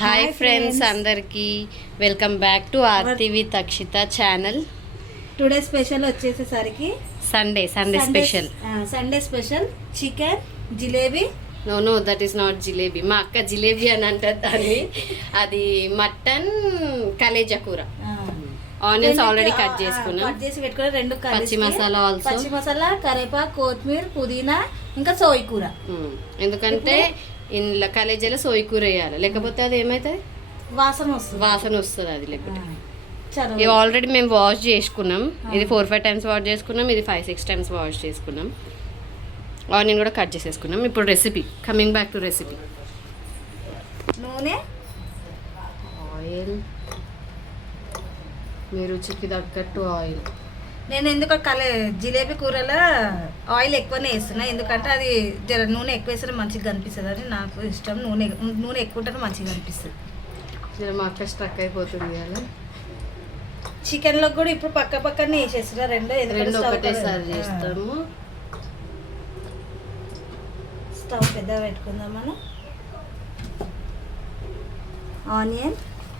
Hi friends అందరికీ welcome back to Aarti with Akshita channel. Today special వచ్చేసేసరికి Sunday special chicken jalebi. No that is not jalebi. మా అక్క జిలేబీ అని అంటారు దాన్ని. అది మటన్ కలేజా కూర. ఆనియన్స్ ఆల్రెడీ కట్ చేసుకున్నాం, కట్ చేసి పెట్టుకుని రెండు పచ్చి మసాలా ఆల్సో, పచ్చి మసాలా, కరివేపాకు, కొత్తిమీర, పుదీనా, ఇంకా సోయి కూర. ఎందుకంటే ఇంట్లో కలేజాలో సోయి కూర వేయాలి, లేకపోతే అది ఏమవుతుంది, వాసన వస్తుంది. అది లేకపోతే ఇవి ఆల్రెడీ మేము వాష్ చేసుకున్నాం. ఇది 4-5 టైమ్స్ వాష్ చేసుకున్నాం, ఇది 5-6 టైమ్స్ వాష్ చేసుకున్నాం. ఆనియన్ కూడా కట్ చేసేసుకున్నాం. ఇప్పుడు recipe, coming back to recipe. నూనె, ఆయిల్, మీ రుచికి తగ్గట్టు ఆయిల్. నేను ఎందుకు జిలేబీ కూరలో ఆయిల్ ఎక్కువనే వేస్తున్నా, ఎందుకంటే అది జర నూనె ఎక్కువ వేస్తే మంచిగా కనిపిస్తుంది అని నాకు ఇష్టం. నూనె ఎక్కువ ఉంటే మంచిగా కనిపిస్తుంది. మా అక్క స్ట్రక్ అయిపోతుంది కదా. చికెన్లో కూడా ఇప్పుడు పక్కనే వేసేస్తున్నా రెండు ఒకటేసారి చేస్తాము. స్టవ్ పెద్దగా పెట్టుకుందాం మనం. ఆనియన్,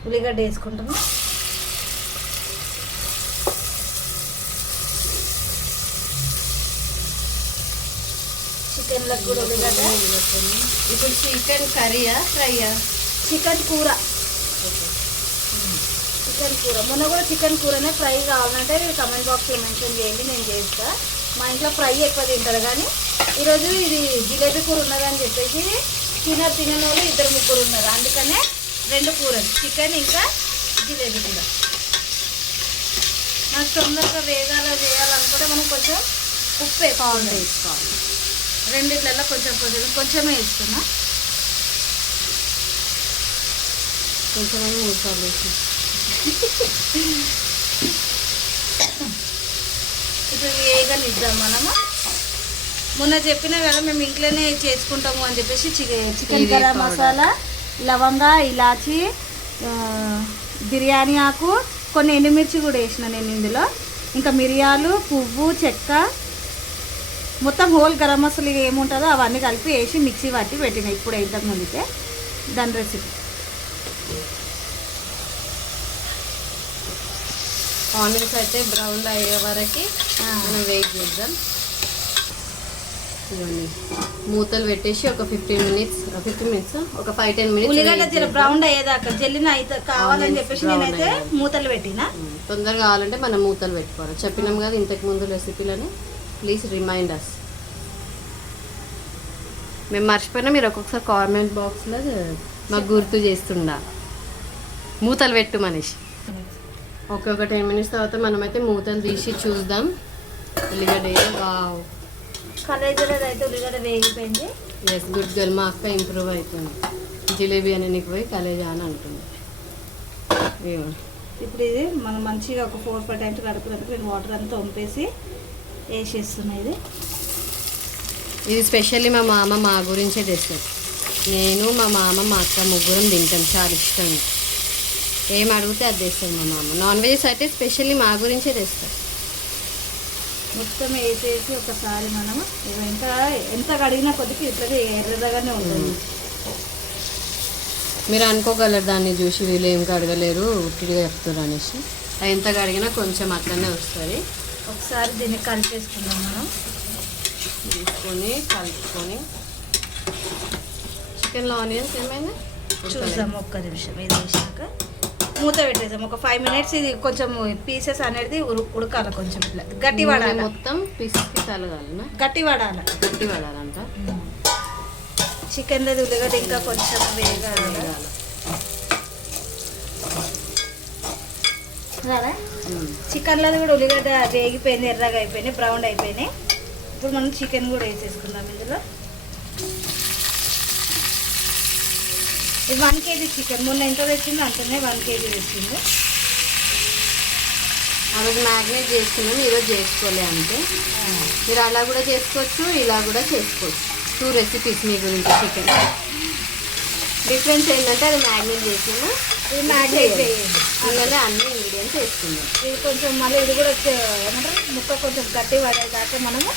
ఉల్లిగడ్డ వేసుకుంటాము. చికెన్లకు కూడా ఉల్లిగడ్డ. ఇప్పుడు చికెన్ కర్రీయా ఫ్రైయా? చికెన్ కూర. మొన్న కూడా చికెన్ కూరనే. ఫ్రై కావాలంటే కమెంట్ బాక్స్లో మెన్షన్ చేయండి, నేను చేస్తా. మా ఇంట్లో ఫ్రై ఎక్కువ తింటారు, కానీ ఈరోజు ఇది జిలేబీ కూర ఉన్నదని చెప్పేసి తినని వాళ్ళు 2-3 ఉన్నారు. అందుకనే 2 కూరలు, చికెన్ ఇంకా జిలేబీ కూర. నాకు తొందరగా చేయాలనుకుంటే మనం కొంచెం ఉప్పు వేసుకోవాలి. రెండిట్లలో కొంచెమే వేస్తున్నా. కొంచెం 3 సార్లు వేసి ఇప్పుడు వేగనిద్దాం మనము. మొన్న చెప్పినా కదా మేము ఇంట్లోనే చేసుకుంటాము అని చెప్పేసి చికెన్ గరం మసాలా, లవంగా, ఇలాచి, బిర్యానీ ఆకు, కొన్ని ఎండుమిర్చి కూడా వేసిన నేను ఇందులో. ఇంకా మిరియాలు, పువ్వు, చెక్క, మొత్తం హోల్ గరం మసాలా ఏముంటుందో అవన్నీ కలిపి వేసి మిక్సీ పట్టి పెట్టిన. ఇప్పుడు వేద్దాం ముందుకే దాని రెసిపీ. ఆనియన్స్ అయితే బ్రౌన్ అయ్యే వరకు మనం వెయిట్ చేద్దాం. ఇవన్నీ మూతలు పెట్టేసి ఒక 15 మినిట్స్ ఒక 5-10 మినిట్స్ ఉల్లిగడ్డ బ్రౌన్ అయ్యేదాకా జల్లిన అయితే కావాలని చెప్పేసి నేనైతే మూతలు పెట్టిన. తొందరగా కావాలంటే మనం మూతలు పెట్టుకోవాలి. చెప్పినాం కదా ఇంతకు ముందు రెసిపీలని. ప్లీజ్ రిమైండ్ అస్. మేము మర్చిపోయినా మీరు ఒక్కొక్కసారి కామెంట్ బాక్స్లో మాకు గుర్తు చేస్తుండా మూతలు పెట్టు మనిషి. ఒక 10 మినిట్స్ తర్వాత మనమైతే మూతలు తీసి చూద్దాం. ఉల్లిగడ్డ కలేజీలో అయితే ఉల్లిగడ్డ వేగిపోయింది. Yes, good girl. మా అక్క ఇంప్రూవ్ అవుతుంది. జిలేబీ అని నీకు పోయి కలేజా అని అంటుంది. ఇప్పుడు ఇది మనం మంచిగా ఒక 4-5 టైమ్స్ కడుపునందుకు నేను వాటర్ అంతా వంపేసి వేసేస్తున్నాయి. ఇది స్పెషల్లీ మా మామ మా గురించే తెస్తారు. నేను, మా మామ, మా అక్క ముగ్గురం తింటాం చాలా ఇష్టంగా. ఏం అడిగితే అది తెస్తాం మా మామ. నాన్ వెజ్ అయితే స్పెషల్లీ మా గురించే తెస్తారు. మొత్తం వేసేసి ఒకసారి మనము ఎంత కడిగినా కొద్దిగా ఇట్లా ఎర్రగానే ఉంటుంది. మీరు అనుకోగలరు దాన్ని చూసి వీళ్ళు ఏం కడగలేరు ఉట్టిగా చెప్తారు అనేసి. ఎంత కడిగినా కొంచెం అట్లనే వస్తుంది. ఒకసారి దీన్ని కలిపేసుకుందాం మనం. తీసుకొని కలుపుకొని చికెన్లో ఆనియన్స్ ఏమైనా చూద్దాం. ఒక్క నిమిషం ఇది వేసాక మూత పెట్టేద్దాం. ఒక 5 మినిట్స్ ఇది కొంచెం పీసెస్ అనేది ఉడకాలి. కొంచెం ఇట్లా గట్టి పడాలి, మొత్తం పీసెస్కి తలగాలనా, గట్టి పడాలంట. చికెన్ లేదు ఉల్లిగడ్డ ఇంకా కొంచెం వేగాలి. చికెన్లో కూడా ఉల్లిగడ్డ వేగిపోయింది, ఎర్రగా అయిపోయినాయి, బ్రౌన్ అయిపోయినాయి. ఇప్పుడు మనం చికెన్ కూడా వేసేసుకుందాం ఇందులో. ఇది 1 kg చికెన్. మొన్న ఎంత తెచ్చిందో అంతనే 1 kg తెచ్చింది. ఆ రోజు మ్యాగ్నేట్ చేసుకున్నాం, ఈరోజు చేసుకోలే అంటే. మీరు అలా కూడా చేసుకోవచ్చు, ఇలా కూడా చేసుకోవచ్చు. 2 రెసిపీస్ మీ గురించి. చికెన్ డిఫరెన్స్ ఏంటంటే అది మ్యాగ్నేట్ చేసినా, ఇది మ్యాగ్నేట్ చేయండి. అందులోనే అన్ని ఇంగ్రీడియంట్స్ వేసుకుందాం. ఇది కొంచెం మళ్ళీ ఇది కూడా ఏమంటారు ముక్క కొంచెం గట్టి పడేదాకా మనము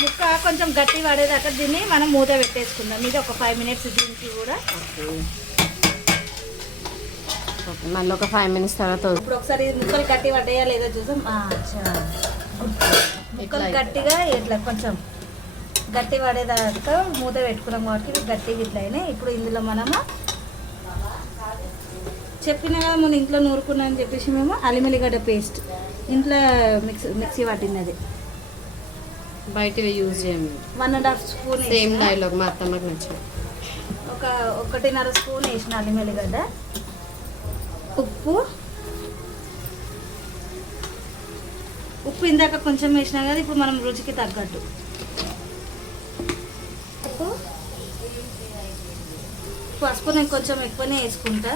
ముక్క కొంచెం గట్టి పడేదాకా దీన్ని మనం మూత పెట్టేసుకుందాం. ఇది ఒక 5 మినిట్స్ దీనికి కూడా. ఓకే, మళ్ళీ ఒక 5 మినిట్స్ తర్వాత ఇప్పుడు ఒకసారి ముక్కలు గట్టి పడ్డాయా లేదా చూద్దాం. ముక్కలు గట్టిగా ఇట్లా కొంచెం గట్టి పడేదాకా మూత పెట్టుకున్నాం కాబట్టి ఇవి గట్టిగా ఇట్లా అయినాయి. ఇప్పుడు ఇందులో మనము చెప్పిన కదా మనం ఇంట్లో నూరుకున్నాం అని చెప్పేసి మేము అల్లిమిల్లిగడ్డ పేస్ట్ ఇంట్లో మిక్సీ పట్టినది, బయటవి యూజ్ చేయండి. 1.5 స్పూన్ సేమ్ డైలాగ్ మా అత్తమ్మకి నచ్చింది. 1.5 స్పూన్ వేసిన అల్లిమిల్లిగడ్డ, ఉప్పు ఇందాక కొంచెం వేసినా కదా, ఇప్పుడు మనం రుచికి తగ్గట్టు పసుపు నేను కొంచెం ఎక్కువనే వేసుకుంటా.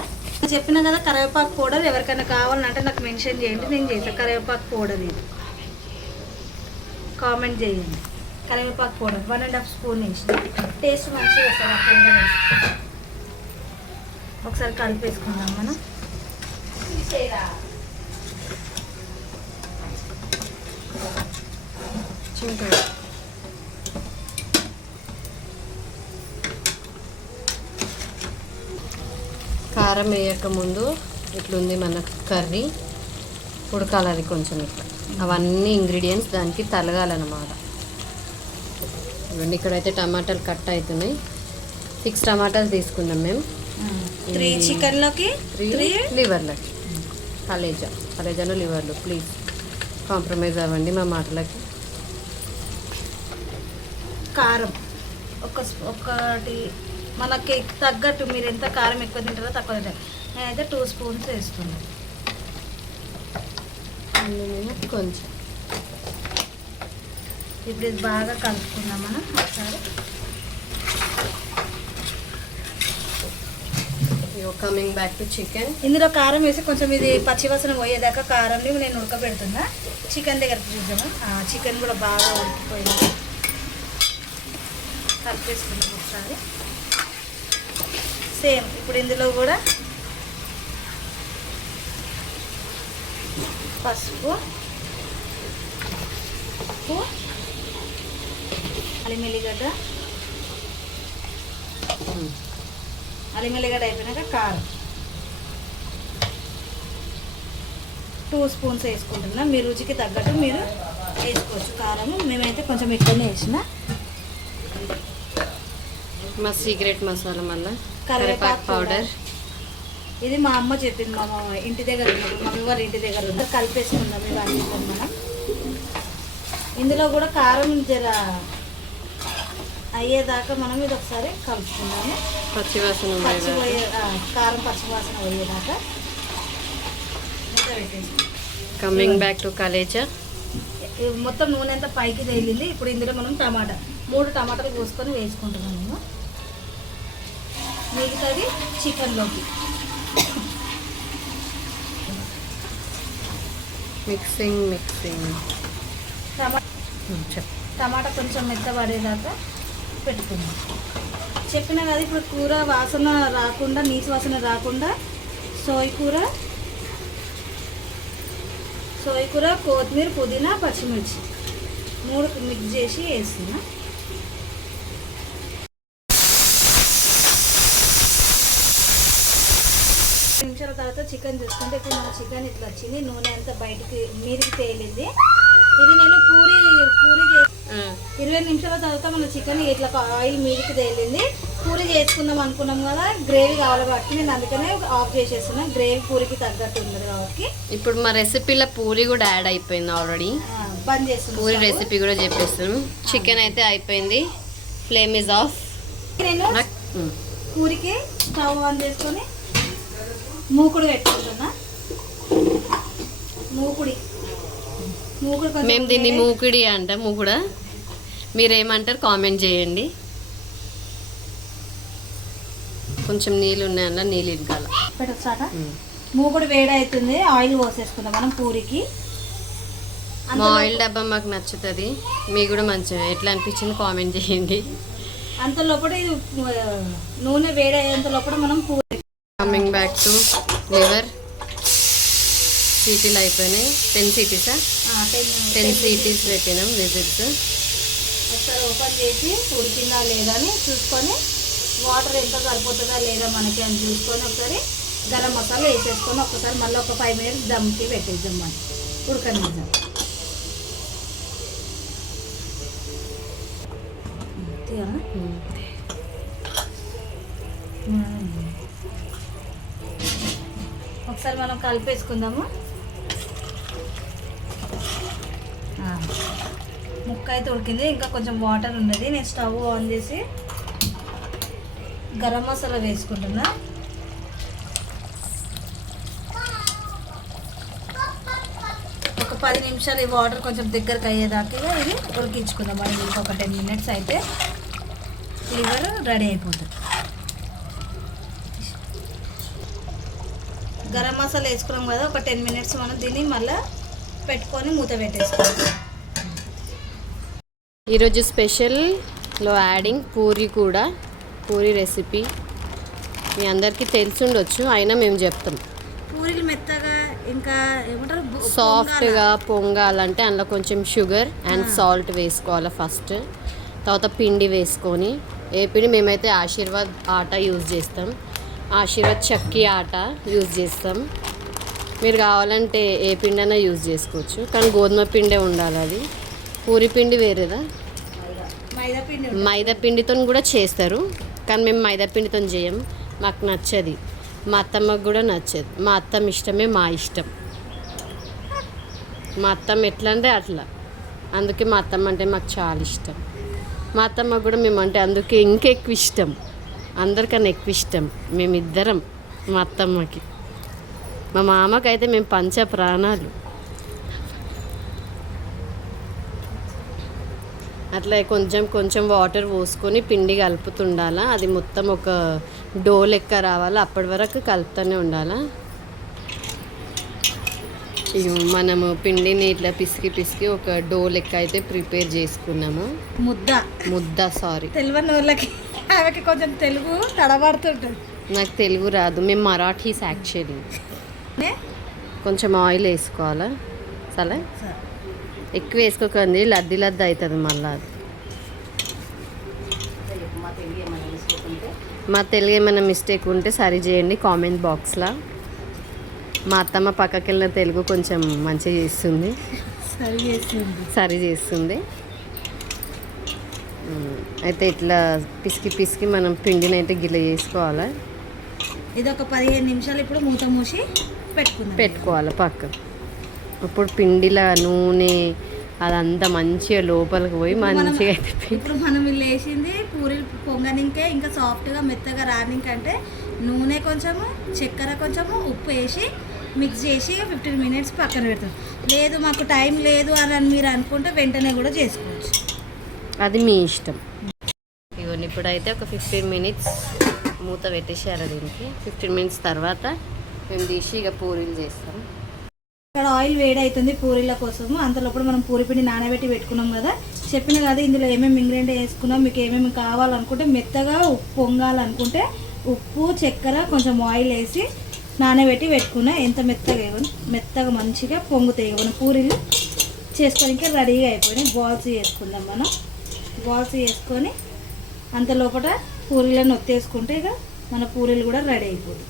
చెప్పిన కదా కరివేపాకు పౌడర్ ఎవరికైనా కావాలంటే నాకు మెన్షన్ చేయండి, నేను చేస్తాను. కరివేపాకు పౌడర్ ఇది కామెంట్ చేయండి. కరివేపాకు పౌడర్ 1.5 స్పూన్ వేసి టేస్ట్ మంచిగా వస్తుంది. ఆ పౌడర్ వేసి ఒకసారి కలిపేసుకుందాం మనం. కారం వేయక ముందు ఇట్లుంది మన కర్రీ, ఉడకాలి కొంచెం ఇట్లా. అవన్నీ ఇంగ్రీడియంట్స్ దానికి తలగాలన్నమాట. ఇవన్నీ ఇక్కడైతే టమాటాలు కట్ అవుతున్నాయి. 6 టమాటాలు తీసుకున్నాం మేము. 3 చికెన్లోకి 3 లివర్లకి. కలేజాను లివర్లు ప్లీజ్ కాంప్రమైజ్ అవ్వండి మా మాటలకి. కారం ఒకటి మనకి తగ్గట్టు, మీరు ఎంత కారం ఎక్కువ తింటారో తక్కువ తింటారు. నేనైతే 2 స్పూన్స్ వేస్తున్నాను. కొంచెం ఇప్పుడు ఇది బాగా కలుపుకుందాం మనం ఒకసారి. Coming back to chicken. ఇందులో కారం వేసి కొంచెం ఇది పచ్చివాసన పోయేదాకా కారంని నేను ఉడకబెడుతున్నా. చికెన్ దగ్గరకు చూద్దాము. చికెన్ కూడా బాగా ఉడికిపోయింది. కలిపేసుకున్నాం ఒకసారి. సేమ్ ఇప్పుడు ఇందులో కూడా పసుపు, ఉప్పు, అల్లిమిల్లిగడ్డ అయిపోయినాక కారం 2 స్పూన్స్ వేసుకుంటున్నా. మీ రుచికి తగ్గట్టు మీరు వేసుకోవచ్చు కారం. మేమైతే కొంచెం ఎక్కువనే వేసిన. మా సీక్రెట్ మసాలా మళ్ళీ కరివేపాకు పౌడర్. ఇది మా అమ్మ చెప్పింది. మా ఇంటి దగ్గర ఉన్నది, మమ్మీ వారి ఇంటి దగ్గర ఉంది. కలిపేసుకుందాం ఇవన్నీ మనం. ఇందులో కూడా కారం జర అయ్యేదాకా మనం ఇది ఒకసారి కలుపుకుందాము. కారం పచ్చివాసన పోయేదాకా. Coming back to Khaleja. మొత్తం నూనె అంతా పైకి తేలింది. ఇప్పుడు ఇందులో మనం 3 టమాటాలు కోసుకొని వేసుకుంటున్నాం మేము. మిగతాది చికెన్లోకి మిక్సింగ్ టమాటా కొంచెం మెత్తబడేదాకా పెట్టుకుందాం. చెప్పినా కదా ఇప్పుడు కూర వాసన రాకుండా, నీసు వాసన రాకుండా సోయ కూర, కొత్తిమీర, పుదీనా, పచ్చిమిర్చి 3 మిక్స్ చేసి వేస్తున్నా. నిమిషాల తర్వాత చికెన్ చూసుకుంటే ఇప్పుడు మన చికెన్ ఇట్లా వచ్చింది. నూనె అంతా బయటికి మీరికి తేలింది. ఇది నేను పూరి 20 నిమిషాల తర్వాత మన చికెన్ ఇట్లా ఆయిల్ మీరికి తేలింది. పూరి చేసుకుందాం అనుకున్నాం కదా, గ్రేవీ కావాలి కాబట్టి నేను అందుకనే ఆఫ్ చేసేస్తున్నాను. గ్రేవీ పూరికి తగ్గట్టు ఉన్నది కాబట్టి. ఇప్పుడు మా రెసిపీలో పూరి కూడా యాడ్ అయిపోయింది ఆల్రెడీ. బంద్ చేస్తున్నాం. పూరి రెసిపీ కూడా చెప్పేస్తాను. చికెన్ అయితే అయిపోయింది. Flame is of. నేను పూరికి స్టవ్ ఆన్ చేసుకొని మూకుడు పెట్టుకుంటున్నా. మూకుడు మేము దీన్ని మూకుడి అంటాం. మూకుడా మీరేమంటారు కామెంట్ చేయండి. కొంచెం నీళ్ళు ఉన్నాయన్న, నీళ్ళు ఇవ్వాలి. పెట్టొచ్చాక మూకుడు వేడి అవుతుంది. ఆయిల్ పోసేసుకుందాం మనం పూరికి. మా ఆయిల్ డబ్బా మాకు నచ్చుతుంది. మీకు కూడా మంచిగా ఎట్లా అనిపించింది కామెంట్ చేయండి. అంత లోపల ఇది నూనె వేడి అయ్యేంత లోపల మనం puri. Coming back to liver. సీటీలు అయిపోయినాయి. 10 సీటీసా? 10 సీటీస్ పెట్టినాం విజిల్స్. ఒకసారి ఓపెన్ చేసి ఉడికిందా లేదా అని చూసుకొని వాటర్ ఎంత సరిపోతుందా లేదా మనకి అని చూసుకొని ఒకసారి గరం మసాలా వేసేసుకొని ఒకసారి మళ్ళీ ఒక 5 మినిట్స్ దమ్కి పెట్టేద్దాం మనం ఉడకనిద్దాం. ఒకసారి మనం కలిపేసుకుందాము. ముక్క అయితే ఉడికింది, ఇంకా కొంచెం వాటర్ ఉన్నది. నేను స్టవ్ ఆన్ చేసి గరం మసాలా వేసుకుంటున్నా. ఒక 10 నిమిషాలు ఈ వాటర్ కొంచెం దగ్గరకు అయ్యేదాకా ఇది ఉడికించుకుందాం. మనం ఇంకొక 10 మినిట్స్ అయితే లివర్ రెడీ అయిపోతుంది. గరం మసాలా వేసుకున్నాం కదా, ఒక 10 మినిట్స్ మనం దీన్ని మళ్ళీ పెట్టుకొని మూత పెట్టేసుకోవాలి. ఈరోజు స్పెషల్లో యాడింగ్ పూరి కూడా. పూరి రెసిపీ మీ అందరికీ తెలిసి అయినా మేము చెప్తాం. పూరీలు మెత్తగా ఇంకా ఏమంటారు సాఫ్ట్గా పొంగాలంటే అందులో కొంచెం షుగర్ అండ్ సాల్ట్ వేసుకోవాలి ఫస్ట్. తర్వాత పిండి వేసుకొని, ఏ పిండి మేమైతే ఆశీర్వాద్ ఆట యూజ్ చేస్తాం, ఆశీర్వాద్ చక్కి ఆట యూజ్ చేస్తాం. మీరు కావాలంటే ఏ పిండి అయినా యూజ్ చేసుకోవచ్చు, కానీ గోధుమ పిండే ఉండాలి. అది పూరి పిండి వేరేదా, మైదా పిండితో కూడా చేస్తారు, కానీ మేము మైదా పిండితో చేయం. మాకు నచ్చది, మా అత్తమ్మకు కూడా నచ్చదు. మా అత్తమ్మ ఇష్టమే మా ఇష్టం. మా అత్తమ్మ ఎట్లా అంటే అట్లా, అందుకే మా అత్తమ్మ అంటే మాకు చాలా ఇష్టం. మా అత్తమ్మకు కూడా మేము అంటే అందుకే ఇంకెక్కువ ఇష్టం, అందరికన్నా ఎక్కువ ఇష్టం మేమిద్దరం. మా అత్తమ్మకి, మా మామకైతే మేము పంచ ప్రాణాలు. అట్లా కొంచెం కొంచెం వాటర్ పోసుకొని పిండి కలుపుతుండాలా. అది మొత్తం ఒక డో లెక్క రావాలా, అప్పటి వరకు కలుపుతూనే ఉండాలా. మనము పిండిని ఇట్లా పిసికి పిసికి ఒక డో లెక్క అయితే ప్రిపేర్ చేసుకున్నాము. ముద్ద సారీ తెలియని వాళ్ళకి ఆమెకి కొంచెం తెలుగు తడబడుతుంటుంది. నాకు తెలుగు రాదు, మేము మరాఠీస్ యాక్చువల్లీ. కొంచెం ఆయిల్ వేసుకోవాలా, సరే ఎక్కువ వేసుకోకండి, లద్ది లద్ది అవుతుంది మళ్ళీ. అది మా తెలుగు ఏమైనా మిస్టేక్ ఉంటే సరి చేయండి కామెంట్ బాక్స్లో. మా అత్తమ్మ పక్కకి వెళ్ళిన తెలుగు కొంచెం మంచిగా చేస్తుంది, సరి చేస్తుంది. అయితే ఇట్లా పిసికి పిసికి మనం పిండిని అయితే గిల్ల చేసుకోవాలి. ఇది ఒక 15 నిమిషాలు ఇప్పుడు మూత మూసి పెట్టుకోవాలి పక్క. ఇప్పుడు పిండిలో నూనె అదంతా మంచిగా లోపలికి పోయి మంచిగా అయితే ఇప్పుడు మనం వీళ్ళు వేసింది పూరీలు పొంగనికే ఇంకా సాఫ్ట్గా మెత్తగా రానికంటే నూనె కొంచెము, చక్కెర కొంచెము, ఉప్పు వేసి మిక్స్ చేసి 15 మినిట్స్ పక్కన పెడతాం. లేదు మాకు టైం లేదు అని మీరు అనుకుంటే వెంటనే కూడా చేసుకోవచ్చు, అది మీ ఇష్టం. ఇవన్నీ ఇప్పుడైతే ఒక 15 మినిట్స్ మూత పెట్టేసారు దీనికి. 15 మినిట్స్ తర్వాత మేము తీసి ఇక పూరీలు చేస్తాం. ఇక్కడ ఆయిల్ వేడి అవుతుంది పూరీల కోసము. అంతలోప్పుడు మనం పూరి పిండి నానబెట్టి పెట్టుకున్నాం కదా, చెప్పిన కదా ఇందులో ఏమేమి ఇంగ్రీడియంట్ వేసుకున్నాం. మీకు ఏమేమి కావాలనుకుంటే మెత్తగా పొంగాలనుకుంటే ఉప్పు, చక్కెర, కొంచెం ఆయిల్ వేసి నానబెట్టి పెట్టుకున్నా. ఎంత మెత్తగా మంచిగా పొంగుతాయి. మనం పూరీలు చేసుకోవడానికి రెడీగా అయిపోయినాయి. బాల్స్ చేసుకుందాం. మనం బాల్స్ చేసుకొని అంత లోపల పూరీలను ఒత్తేసుకుంటే ఇక మన పూరీలు కూడా రెడీ అయిపోతుంది.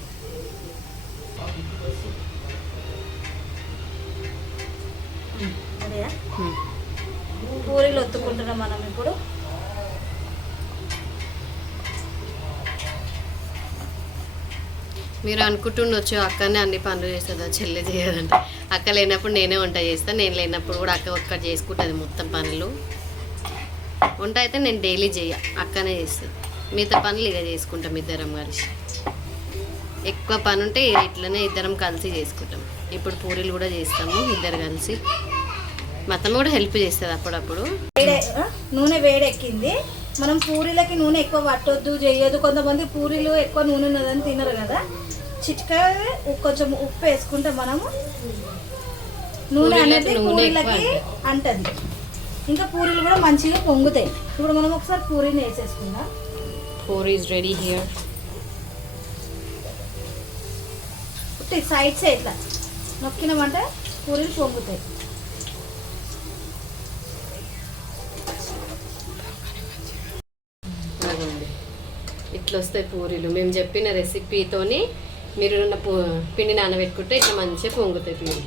పూరీలు ఒత్తుకుంటున్నాం మనం ఇప్పుడు. మీరు అనుకుంటుండొచ్చు అక్కనే అన్ని పనులు చేస్తుందా, చెల్లె చేయదంటే. అక్క లేనప్పుడు నేనే వంట చేస్తాను, నేను లేనప్పుడు కూడా అక్క ఒక్క చేసుకుంటుంది మొత్తం పనులు. వంట అయితే నేను డైలీ చేయ, అక్కనే చేస్తాను. మిగతా పనులు ఇక చేసుకుంటాం ఇద్దరం కలిసి. ఎక్కువ పని ఉంటే ఇట్లనే ఇద్దరం కలిసి చేసుకుంటాం. ఇప్పుడు పూరీలు కూడా చేస్తాము ఇద్దరు కలిసి. మా అత్తమ్మ కూడా హెల్ప్ చేస్తుంది అప్పుడప్పుడు. నూనె వేడెక్కింది. మనం పూరీలకి నూనె ఎక్కువ పట్టొద్దు, చేయొద్దు. కొంతమంది పూరీలు ఎక్కువ నూనె ఉన్నదని తినరు కదా. చిట్కా కొంచెం ఉప్పు వేసుకుంటే మనము నూనె అనేది పూరీలకి అంటది. ఇంకా పూరీలు కూడా మంచిగా పొంగుతాయి. ఇప్పుడు మనం ఒకసారి పూరీని వేసేసుకుందాం. Puri is ready here. Sides ఇట్లా నొక్కినామంటే పూరీలు పొంగుతాయి. ఇట్లా వస్తాయి పూరీలు. మేము చెప్పిన రెసిపీతోని మీరు పిండి నానబెట్టుకుంటే ఇట్లా మంచిగా పొంగుతాయి పూరి.